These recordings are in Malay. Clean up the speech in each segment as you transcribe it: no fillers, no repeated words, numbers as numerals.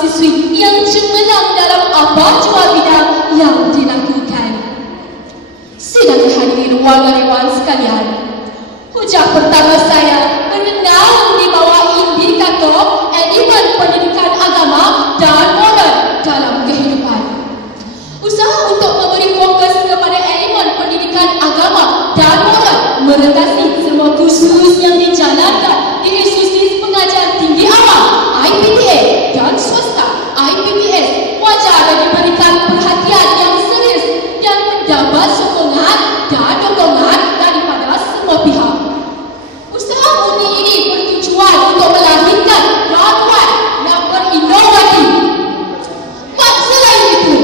mahasiswi yang cemerlang dalam apa jua bidang yang dilakukan. Sidang hadirin warga dewan sekalian, hujah pertama saya berenang di bawah indikator elemen pendidikan agama dan moral dalam kehidupan. Usaha untuk memberi fokus kepada elemen pendidikan agama dan moral meretasi semua kursus yang dijalankan di institusi pengajian tinggi awam IPTA dan swasta IPPS wajar dan diberikan perhatian yang serius dan mendapat sokongan dan dukungan daripada semua pihak. Usaha murni ini bertujuan untuk melahirkan graduan yang berinovatif. Selain itu,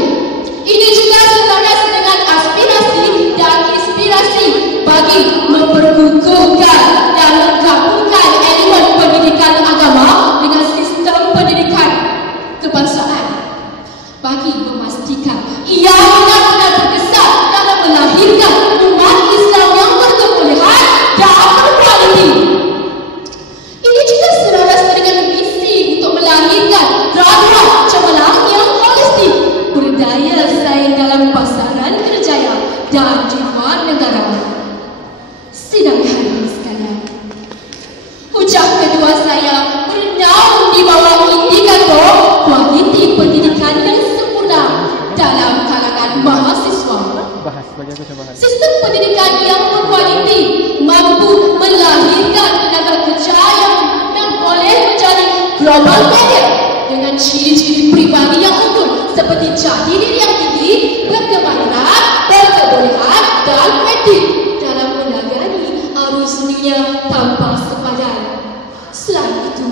ini juga selaras dengan aspirasi dan inspirasi bagi memperkukuhkan dan menggabungkan elemen pendidikan agama dengan sistem pendidikan kebangsaan bagi memastikan ia benar-benar berkesan dalam melahirkan umat Islam yang berkebolehan dan berkualiti. Ini juga selaras dengan misi untuk melahirkan graduan cemerlang yang holistik, berdaya saing dalam pasaran kerjaya dan jiwa negarawan. Sidang hadirin sekalian, hujah kedua saya berenang di bawah indikator kualiti pendidikan yang sempurna dalam kalangan mahasiswa. Sistem pendidikan yang berkualiti mampu melahirkan tenaga kerja yang boleh menjadi global player dengan ciri-ciri pribadi yang unggul seperti jati diri yang tinggi, berkemahiran, berkebolehan dan kreatif dalam menangani arus dunia tanpa sepadan. Selain itu,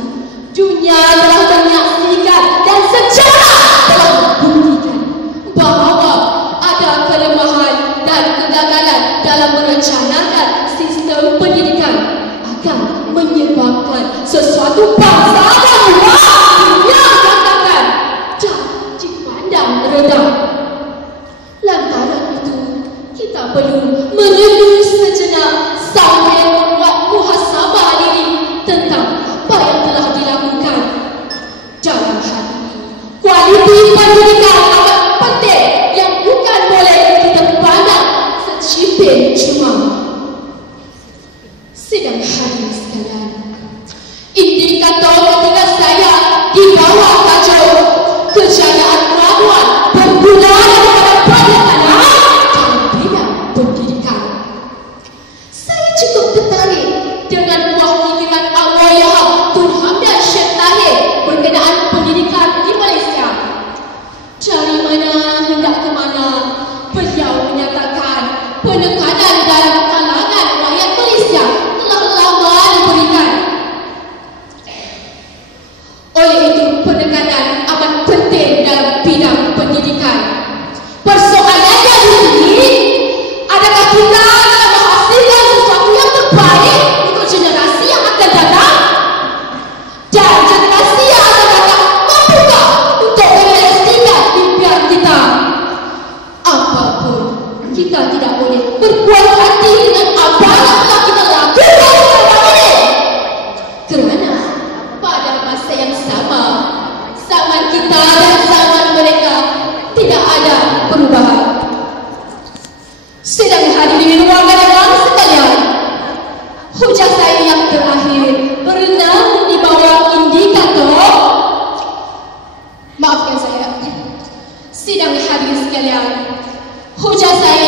dunia telah menyaksikan dan sejarah telah membuktikan bahawa ada kelemahan dan kegagalan dalam merencanakan sistem pendidikan akan menyebabkan sesuatu bangsa dan umat dinyatakan dan dipandang rendah. Lantaran itu, kita perlu merenung sejenak sambil membuat muhasabah diri tentang apa yang telah dilakukan. Dalam hal ini, kualiti pendidikan amat penting yang bukan boleh kita pandang secipin cuma. Sidang hadirin sekalian, indikator ketiga saya di bawah tajuk kejayaan graduan bermula daripada penekanan dalam bidang pendidikan. Saya cukup tertarik dengan buah fikiran Allahyarham Tun Hamdan Sheikh Tahir berkenaan pendidikan di Malaysia. Dari mana hendak ke mana, beliau menyatakan penekanan dalam kalangan rakyat Malaysia telah lama diberikan. Oleh itu, penekanan amat penting dalam bidang pendidikan. Persoalannya di sini, adakah kita dalam menghasilkan sesuatu yang terbaik untuk generasi yang akan datang? Dan generasi yang akan datang mampukah untuk merealisasikan impian kita? Apapun, kita tidak boleh berpuas hati dengan apa yang telah kita lakukan selama ini. Kerana pada masa yang sama, zaman kita dan zaman mereka tidak ada perubahan. Sidang hadirin warga dewan sekalian, hujah saya yang terakhir berenang di bawah indikator. Maafkan saya. Sidang hadirin sekalian, hujah saya